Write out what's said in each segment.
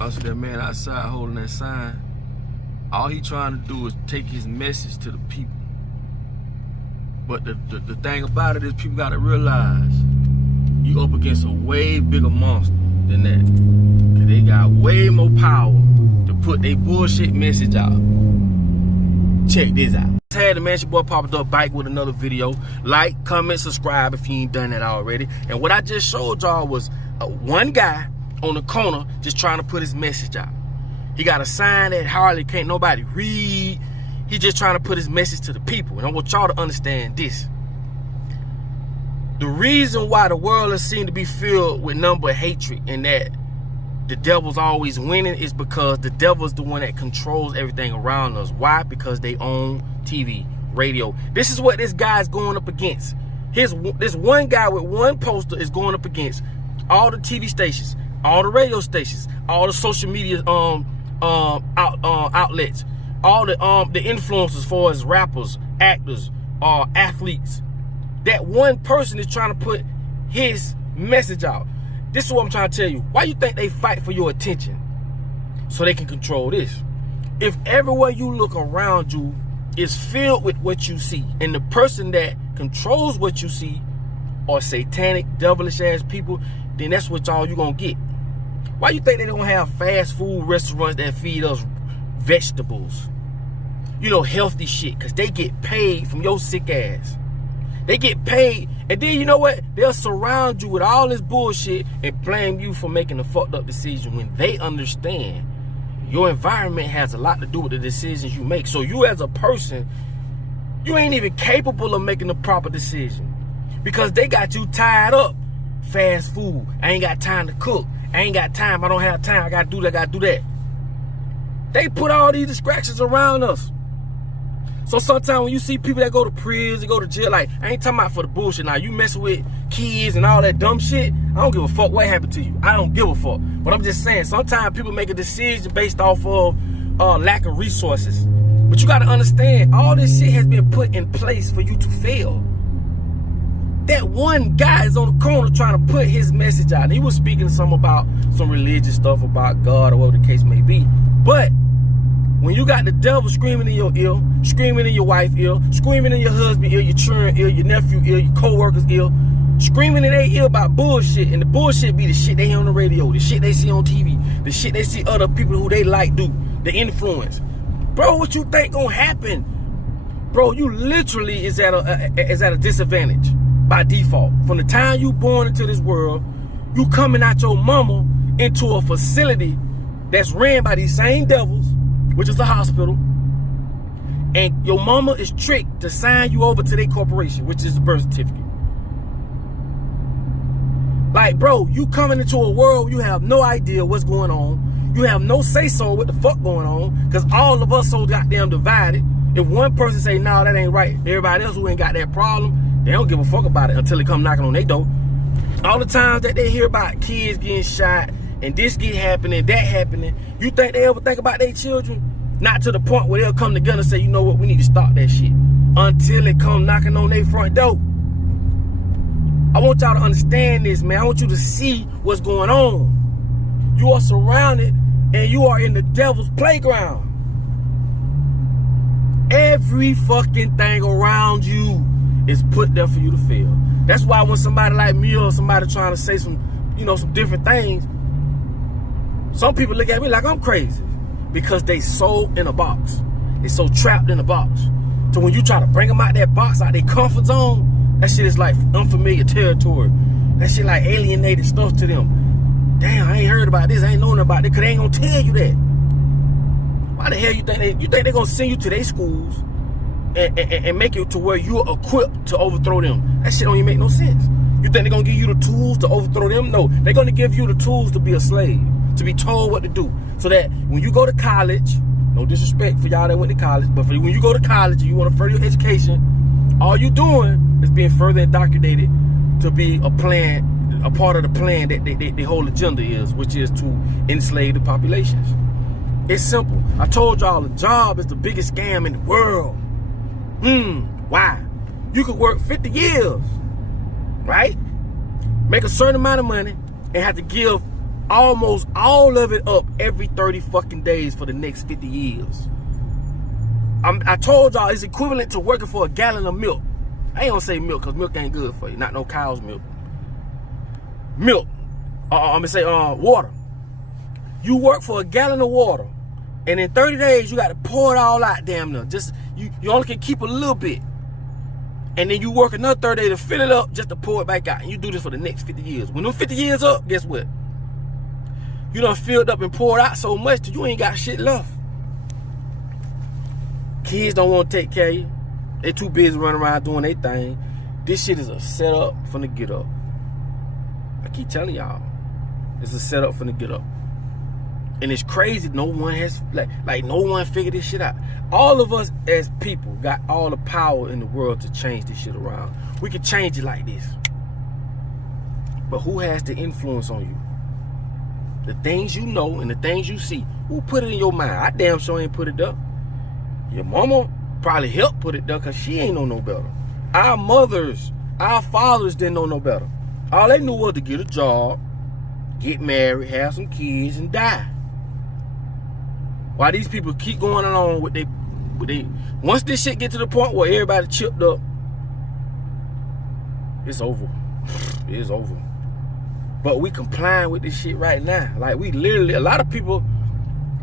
I see that man outside holding that sign. All he trying to do is take his message to the people. But the thing about it is people gotta realize you up against a way bigger monster than that. Cause they got way more power to put their bullshit message out. Check this out. Had the Mansion Boy popped up back with another video. Like, comment, subscribe if you ain't done that already. And what I just showed y'all was one guy on the corner just trying to put his message out. He got a sign that hardly can't nobody read. He just trying to put his message to the people. And I want y'all to understand this. The reason why the world is seen to be filled with none but hatred and that the devil's always winning is because the devil's the one that controls everything around us. Why? Because they own TV, radio. This is what this guy's going up against. This one guy with one poster is going up against all the TV stations, all the radio stations, all the social media outlets, all the influencers as far as rappers, actors, athletes. That one person is trying to put his message out. This is what I'm trying to tell you. Why you think they fight for your attention? So they can control this. If everywhere you look around you is filled with what you see, and the person that controls what you see are satanic, devilish ass people, then that's what you gonna get. Why you think they don't have fast food restaurants that feed us vegetables? You know, healthy shit, because they get paid from your sick ass. They get paid, and then you know what? They'll surround you with all this bullshit and blame you for making a fucked up decision when they understand your environment has a lot to do with the decisions you make. So you as a person, you ain't even capable of making the proper decision because they got you tied up. Fast food. I ain't got time to cook. I ain't got time. I don't have time. I gotta do that. I gotta do that. They put all these distractions around us. So sometimes when you see people that go to prison, go to jail, like, I ain't talking about for the bullshit. Now, you messing with kids and all that dumb shit, I don't give a fuck what happened to you. I don't give a fuck. But I'm just saying, sometimes people make a decision based off of lack of resources. But you got to understand, all this shit has been put in place for you to fail. That one guy is on the corner trying to put his message out. And he was speaking some about some religious stuff about God or whatever the case may be. But when you got the devil screaming in your ear, screaming in your wife's ear, screaming in your husband's ear, your children's ear, your nephew's ear, your co-worker's ear, screaming in their ear about bullshit, and the bullshit be the shit they hear on the radio, the shit they see on TV, the shit they see other people who they like do, the influence. Bro, what you think gonna happen? Bro, you literally is at a disadvantage by default. From the time you born into this world, you coming out your mama into a facility that's ran by these same devils, which is a hospital, and your mama is tricked to sign you over to their corporation, which is the birth certificate. Like, bro, you coming into a world you have no idea what's going on. You have no say-so what the fuck going on, because all of us so goddamn divided. If one person say, nah, that ain't right, everybody else who ain't got that problem, they don't give a fuck about it until they come knocking on their door. All the times that they hear about kids getting shot, and this get happening, that happening, you think they ever think about their children? Not to the point where they'll come together and say, you know what, we need to stop that shit. Until it come knocking on their front door. I want y'all to understand this, man. I want you to see what's going on. You are surrounded and you are in the devil's playground. Every fucking thing around you is put there for you to fail. That's why when somebody like me or somebody trying to say some, you know, some different things, some people look at me like I'm crazy because they so in a box. They so trapped in a box. So when you try to bring them out that box, out their comfort zone, that shit is like unfamiliar territory. That shit like alienated stuff to them. Damn, I ain't heard about this. I ain't knowing about this because they ain't gonna tell you that. Why the hell you think they're gonna send you to their schools and make it to where you're equipped to overthrow them? That shit don't even make no sense. You think they're gonna give you the tools to overthrow them? No, they're gonna give you the tools to be a slave, to be told what to do. So that when you go to college, no disrespect for y'all that went to college, but when you go to college and you want to further your education, all you doing is being further indoctrinated to be a part of the plan that the whole agenda is, which is to enslave the populations. It's simple. I told y'all the job is the biggest scam in the world. Why? You could work 50 years, right? Make a certain amount of money and have to give almost all of it up every 30 fucking days for the next 50 years. I told y'all it's equivalent to working for a gallon of milk. I ain't gonna say milk because milk ain't good for you. Not no cow's milk. Milk. I'm gonna say water. You work for a gallon of water, and in 30 days you got to pour it all out, damn near. Just you only can keep a little bit, and then you work another 30 days to fill it up just to pour it back out. And you do this for the next 50 years. When them 50 years up, guess what? You done filled up and poured out so much that you ain't got shit left. Kids don't want to take care of you. They too busy running around doing their thing. This shit is a setup from the get up. I keep telling y'all, it's a setup from the get up. And it's crazy. No one has like no one figured this shit out. All of us as people got all the power in the world to change this shit around. We can change it like this. But who has the influence on you? The things you know and the things you see. Who put it in your mind? I damn sure ain't put it up. Your mama probably helped put it there because she ain't know no better. Our mothers, our fathers didn't know no better. All they knew was to get a job, get married, have some kids, and die. Why these people keep going along with they once this shit get to the point where everybody chipped up, it's over. It's over. But we complying with this shit right now. Like we literally, a lot of people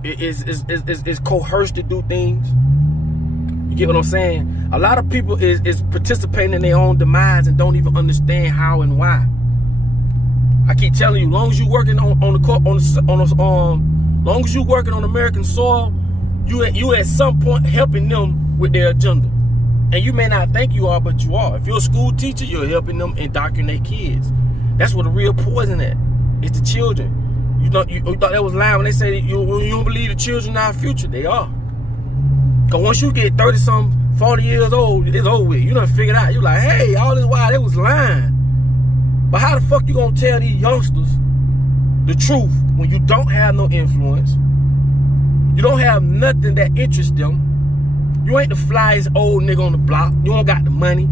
is coerced to do things. You get what I'm saying? A lot of people is participating in their own demise and don't even understand how and why. I keep telling you, long as you working long as you working on American soil, you at some point helping them with their agenda. And you may not think you are, but you are. If you're a school teacher, you're helping them indoctrinate kids. That's where the real poison at. It's the children. You thought that was lying when they say you don't believe the children are our future. They are. Cause once you get 30-something, 40 years old, it's over with. You done figured out. You like, hey, all this while they was lying. But how the fuck you gonna tell these youngsters the truth when you don't have no influence? You don't have nothing that interests them. You ain't the flyest old nigga on the block. You don't got the money.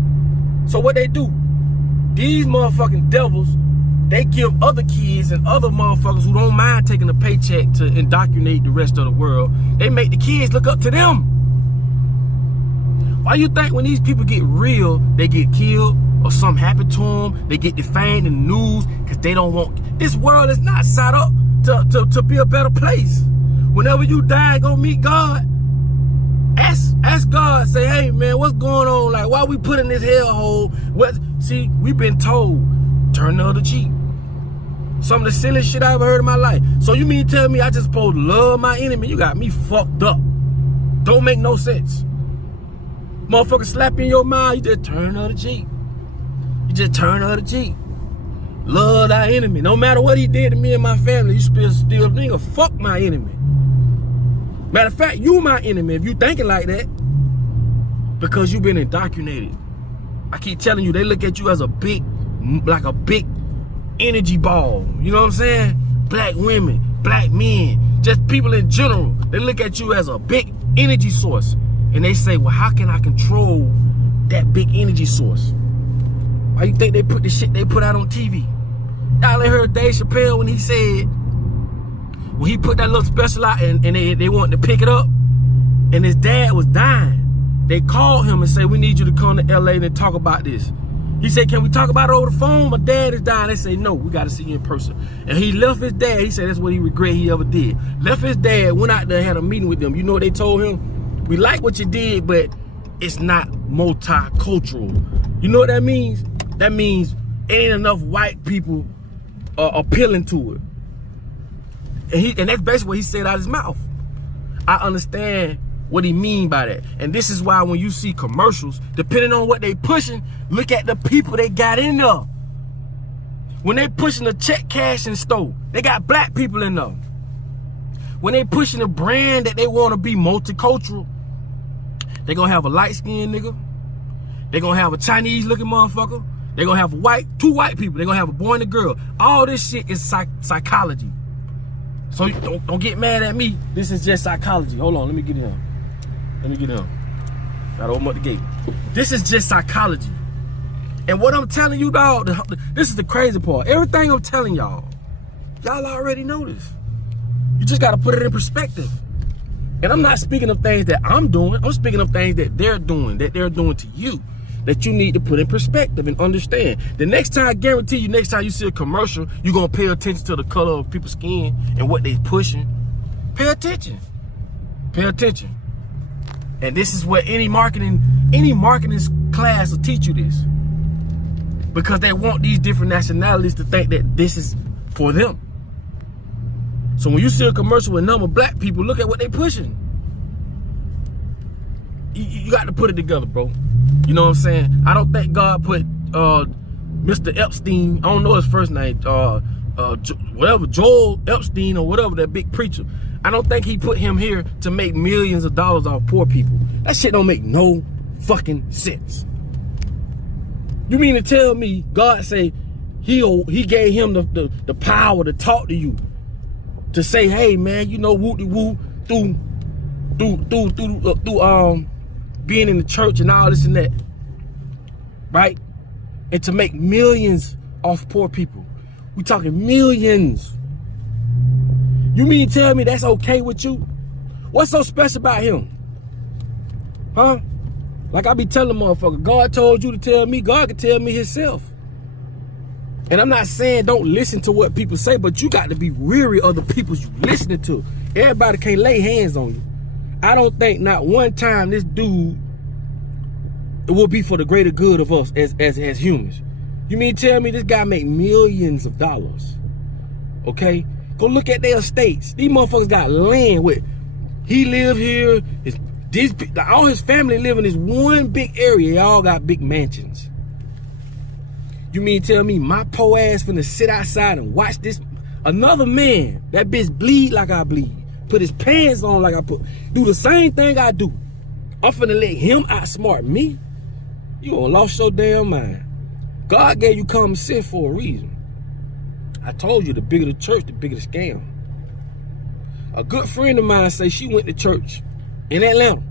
So what they do? These motherfucking devils, they give other kids and other motherfuckers who don't mind taking a paycheck to indoctrinate the rest of the world, they make the kids look up to them. Why you think when these people get real, they get killed or something happen to them, they get defamed in the news because they don't want... This world is not set up to be a better place. Whenever you die, go meet God. Ask God, say, hey man, what's going on? Like, why we put in this hellhole? See, we've been told, turn the other cheek. Some of the silliest shit I ever heard in my life. So you mean tell me I just supposed to love my enemy? You got me fucked up. Don't make no sense. Motherfucker slap you in your mouth, you just turn the other cheek. You just turn the other cheek. Love thy enemy. No matter what he did to me and my family, you still nigga, fuck my enemy. Matter of fact, you my enemy if you thinking like that. Because you been indoctrinated. I keep telling you, they look at you as a big energy ball. You know what I'm saying? Black women, black men, just people in general. They look at you as a big energy source. And they say, well, how can I control that big energy source? Why you think they put the shit they put out on TV? Y'all ain't heard Dave Chappelle when he said, when he put that little special out and they wanted to pick it up, and his dad was dying. They called him and said, we need you to come to LA and talk about this. He said, can we talk about it over the phone? My dad is dying. They say, no, we got to see you in person. And he left his dad. He said that's what he regret he ever did. Left his dad, went out there, had a meeting with them. You know what they told him? We like what you did, but it's not multicultural. You know what that means? That means ain't enough white people appealing to it. And that's basically what he said out of his mouth. I understand what he mean by that. And this is why when you see commercials, depending on what they pushing, look at the people they got in there. When they pushing a check cashing store, they got black people in there. When they pushing a brand that they want to be multicultural, they gonna have a light-skinned nigga. They gonna have a Chinese-looking motherfucker. They gonna have two white people. They gonna have a boy and a girl. All this shit is psychology. So don't get mad at me. This is just psychology. Hold on, let me get in. Gotta open up the gate. This is just psychology. And what I'm telling you, dog, this is the crazy part. Everything I'm telling y'all, Y'all already know this. You just got to put it in perspective. And I'm not speaking of things that I'm doing. I'm speaking of things that they're doing to you, that you need to put in perspective and understand. The next time, I guarantee you, next time you see a commercial, you're going to pay attention to the color of people's skin and what they pushing. Pay attention. Pay attention. And this is what any marketing class will teach you this. Because they want these different nationalities to think that this is for them. So when you see a commercial with number black people, look at what they pushing. You got to put it together, bro. You know what I'm saying? I don't think God put Mr. Epstein, I don't know his first name, whatever, Joel Epstein or whatever, that big preacher. I don't think he put him here to make millions of dollars off poor people. That shit don't make no fucking sense. You mean to tell me God say he gave him the power to talk to you, to say, hey man, you know, woo-de-woo, through being in the church and all this and that, right? And to make millions off poor people. We talking millions. You mean to tell me that's okay with you? What's so special about him? Huh? Like I be telling motherfuckers, God told you to tell me, God can tell me himself. And I'm not saying don't listen to what people say, but you got to be weary of the people you listening to. Everybody can't lay hands on you. I don't think not one time this dude, it will be for the greater good of us as humans. You mean tell me this guy make millions of dollars? Okay? Go look at their estates. These motherfuckers got land with, he live here, all his family live in this one big area. Y'all got big mansions. You mean tell me my poor ass finna sit outside and watch this, another man, that bitch bleed like I bleed, put his pants on like I put, do the same thing I do. I'm finna let him outsmart me? You done lost your damn mind. God gave you common sense for a reason. I told you, the bigger the church, the bigger the scam. A good friend of mine say she went to church in Atlanta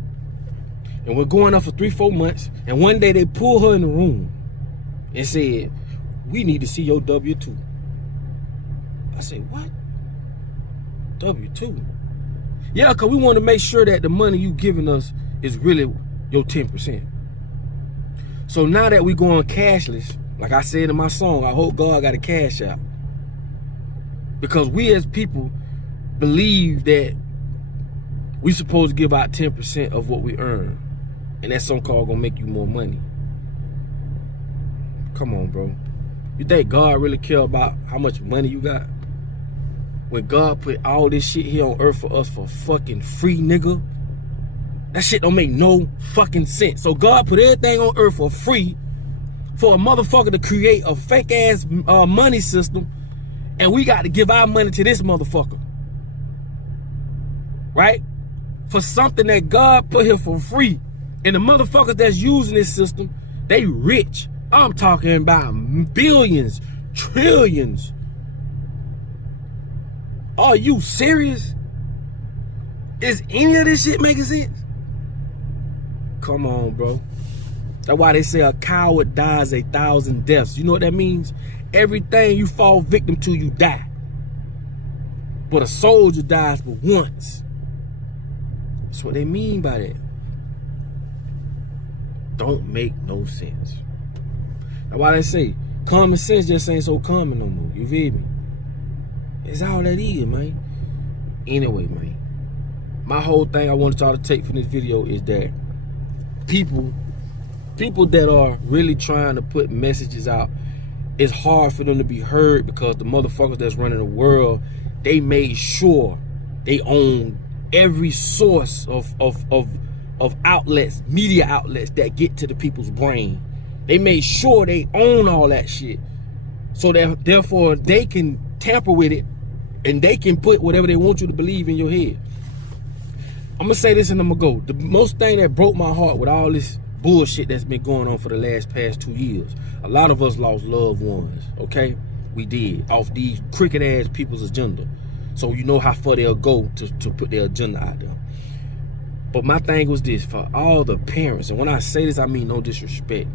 and we're going up for 3-4 months, and one day they pulled her in the room and said, we need to see your W-2. I said, what? W-2? Yeah, because we want to make sure that the money you giving us is really your 10%. So now that we going cashless, like I said in my song, I hope God got a cash out. Because we as people believe that we supposed to give out 10% of what we earn. And that so-called gonna make you more money. Come on, bro. You think God really care about how much money you got? When God put all this shit here on earth for us for fucking free, nigga? That shit don't make no fucking sense. So God put everything on earth for free for a motherfucker to create a fake ass money system, and we got to give our money to this motherfucker. Right? For something that God put here for free. And the motherfuckers that's using this system, they rich. I'm talking about billions, trillions. Are you serious? Is any of this shit making sense? Come on, bro. That's why they say a coward dies 1,000 deaths. You know what that means? Everything you fall victim to, you die. But a soldier dies but once. That's what they mean by that. Don't make no sense. That's why they say common sense just ain't so common no more. You feel me? It's all that is, man. Anyway, man, my whole thing I wanted y'all to take from this video is that people that are really trying to put messages out, it's hard for them to be heard because the motherfuckers that's running the world, they made sure they own every source of outlets, media outlets that get to the people's brain. They made sure they own all that shit, so that therefore they can tamper with it and they can put whatever they want you to believe in your head. I'm gonna say this and I'm gonna go. The most thing that broke my heart with all this bullshit that's been going on for the past 2 years, a lot of us lost loved ones, okay? We did, off these crooked ass people's agenda. So you know how far they'll go to put their agenda out there. But my thing was this, for all the parents, and when I say this, I mean no disrespect,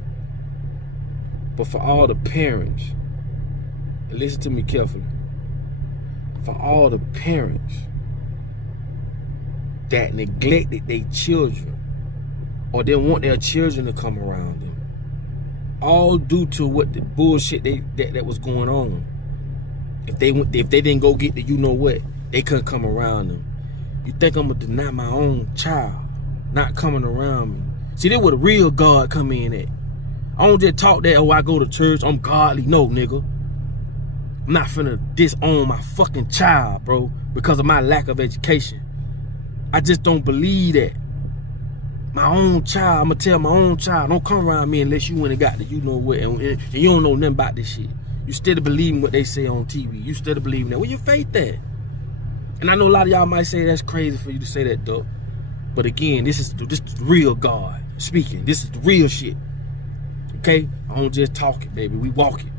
but for all the parents, and listen to me carefully, for all the parents that neglected their children or didn't want their children to come around them, all due to what the bullshit that was going on. If they didn't go get the you know what, they couldn't come around them. You think I'm gonna deny my own child not coming around me? See, that's where the real God come in at. I don't just talk that, oh, I go to church, I'm godly. No, nigga. I'm not finna disown my fucking child, bro, because of my lack of education. I just don't believe that. My own child, I'm gonna tell my own child, don't come around me unless you went and got the you know what, and you don't know nothing about this shit. You still believing what they say on TV. You still believing that. Where your faith at? And I know a lot of y'all might say that's crazy for you to say that, though. But again, this is the real God speaking. This is the real shit. Okay? I don't just talk it, baby. We walk it.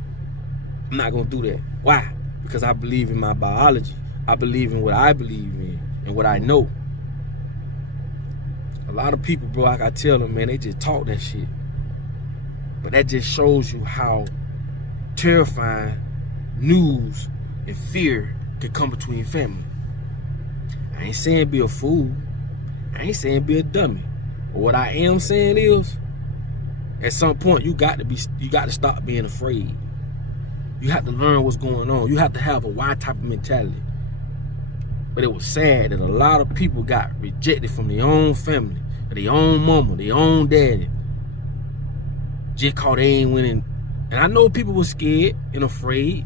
I'm not gonna do that. Why? Because I believe in my biology. I believe in what I believe in and what I know. A lot of people, bro, like I tell them, man, they just talk that shit. But that just shows you how terrifying news and fear can come between family. I ain't saying be a fool. I ain't saying be a dummy. But what I am saying is, at some point you got to stop being afraid. You have to learn what's going on. You have to have a why type of mentality. But it was sad that a lot of people got rejected from their own family, their own mama, their own daddy. Just cause they ain't winning. And I know people were scared and afraid.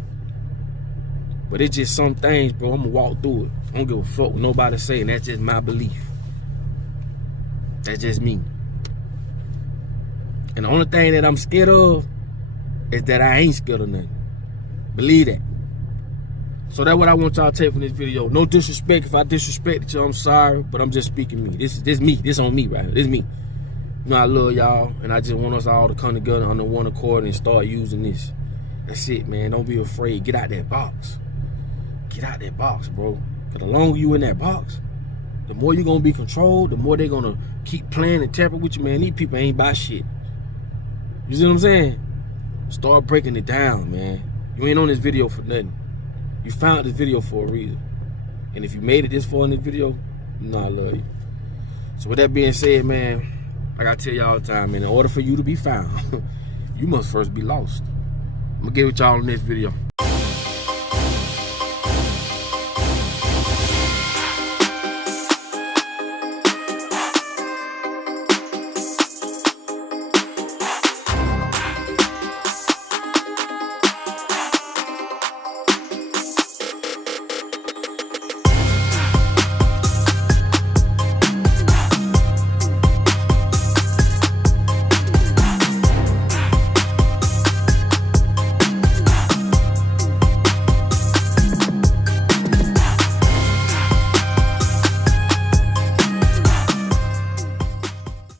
But it's just some things, bro, I'm gonna walk through it. I don't give a fuck what nobody saying. That's just my belief. That's just me. And the only thing that I'm scared of is that I ain't scared of nothing. Believe that. So that's what I want y'all to take from this video. No disrespect. If I disrespected you, I'm sorry, but I'm just speaking me. This me. This on me right here. This me. You know I love y'all, and I just want us all to come together under one accord and start using this. That's it, man. Don't be afraid. Get out that box. Get out that box, bro. Because the longer you in that box, the more you're going to be controlled, the more they're going to keep playing and tapping with you, man. These people ain't buy shit. You see what I'm saying? Start breaking it down, man. You ain't on this video for nothing. You found this video for a reason. And if you made it this far in this video, you know I love you. So with that being said, man, like I tell y'all all the time, man, in order for you to be found, you must first be lost. I'm going to get with y'all in this video.